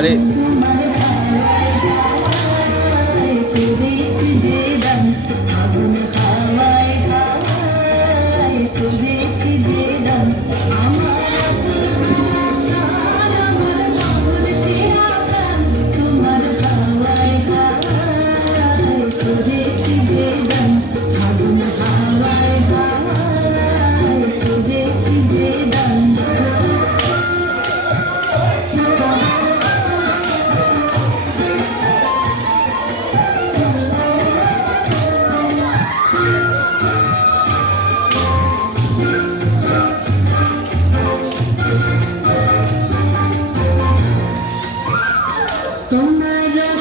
Got it.